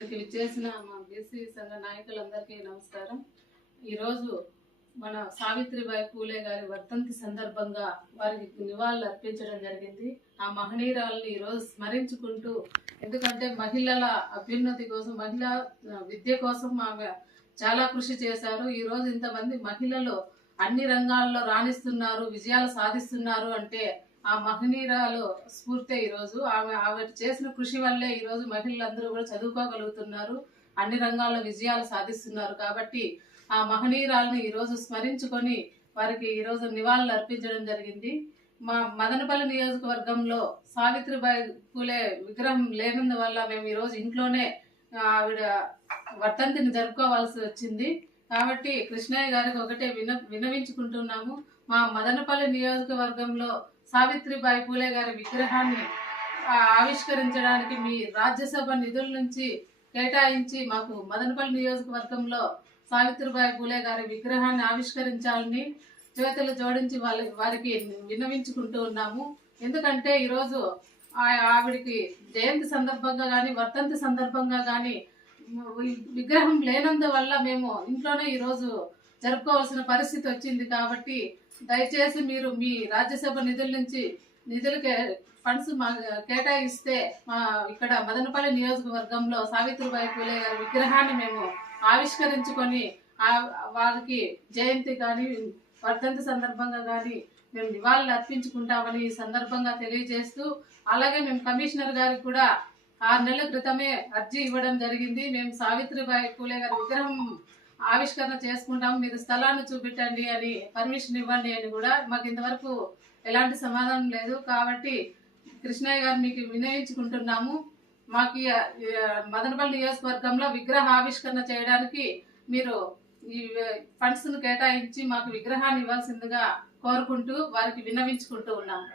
విచ్చేసిన మా బీసీ సంఘ నాయకులందరికీ నమస్కారం. ఈరోజు మన సావిత్రిబాయి పూలే గారి వర్ధంతి సందర్భంగా వారికి నివాళులు అర్పించడం జరిగింది. ఆ మహనీయురాలని ఈరోజు స్మరించుకుంటూ, ఎందుకంటే మహిళల అభ్యున్నతి కోసం, మహిళా విద్య కోసం ఆమె చాలా కృషి చేశారు. ఈరోజు ఇంతమంది మహిళలు అన్ని రంగాల్లో రాణిస్తున్నారు, విజయాలు సాధిస్తున్నారు అంటే ఆ మహనీయురాలు స్ఫూర్తి. ఈరోజు ఆమె చేసిన కృషి వల్లే ఈరోజు మహిళలందరూ కూడా చదువుకోగలుగుతున్నారు, అన్ని రంగాల్లో విజయాలు సాధిస్తున్నారు. కాబట్టి ఆ మహనీయురాలను ఈరోజు స్మరించుకొని వారికి ఈరోజు నివాళులు అర్పించడం జరిగింది. మా మదనపల్లి నియోజకవర్గంలో సావిత్రిబాయి పూలే విగ్రహం లేనందువల్ల మేము ఈరోజు ఇంట్లోనే ఆవిడ వర్ధంతిని జరుపుకోవాల్సి వచ్చింది. కాబట్టి కృష్ణయ్య గారికి ఒకటే వినవించుకుంటున్నాము. మా మదనపల్లి నియోజకవర్గంలో సావిత్రిబాయి పూలే గారి విగ్రహాన్ని ఆవిష్కరించడానికి మీ రాజ్యసభ నిధుల నుంచి కేటాయించి మాకు మదనపల్లి నియోజకవర్గంలో సావిత్రిబాయి పూలే గారి విగ్రహాన్ని ఆవిష్కరించాలని చేతులు జోడించి వారికి విన్నవించుకుంటూ ఉన్నాము. ఎందుకంటే ఈరోజు ఆవిడికి జయంతి సందర్భంగా కానీ, వర్ధంతి సందర్భంగా కానీ విగ్రహం లేనందువల్ల మేము ఇంట్లోనే ఈరోజు జరుపుకోవాల్సిన పరిస్థితి వచ్చింది. కాబట్టి దయచేసి మీరు మీ రాజ్యసభ నిధుల నుంచి ఫండ్స్ కేటాయిస్తే మా ఇక్కడ మదనపల్లి నియోజకవర్గంలో సావిత్రిబాయి పూలే గారి విగ్రహాన్ని మేము ఆవిష్కరించుకొని వారికి జయంతి కానీ, వర్ధంతి సందర్భంగా కానీ మేము నివాళులు అర్పించుకుంటామని ఈ సందర్భంగా తెలియజేస్తూ, అలాగే మేము కమిషనర్ గారికి కూడా 6 నెలల క్రితమే అర్జీ ఇవ్వడం జరిగింది. మేము సావిత్రిబాయి పూలే గారి విగ్రహం ఆవిష్కరణ చేసుకుంటాము, మీరు స్థలాన్ని చూపెట్టండి అని, పర్మిషన్ ఇవ్వండి అని కూడా. మాకు ఇంతవరకు ఎలాంటి సమాధానం లేదు. కాబట్టి కృష్ణయ్య గారు మీకు వినయించుకుంటున్నాము. మాకు మదనపల్లి నియోజకవర్గంలో విగ్రహ ఆవిష్కరణ చేయడానికి మీరు ఈ ఫండ్స్ను కేటాయించి మాకు విగ్రహాన్ని ఇవ్వాల్సిందిగా కోరుకుంటూ వారికి విన్నవించుకుంటూ ఉన్నాము.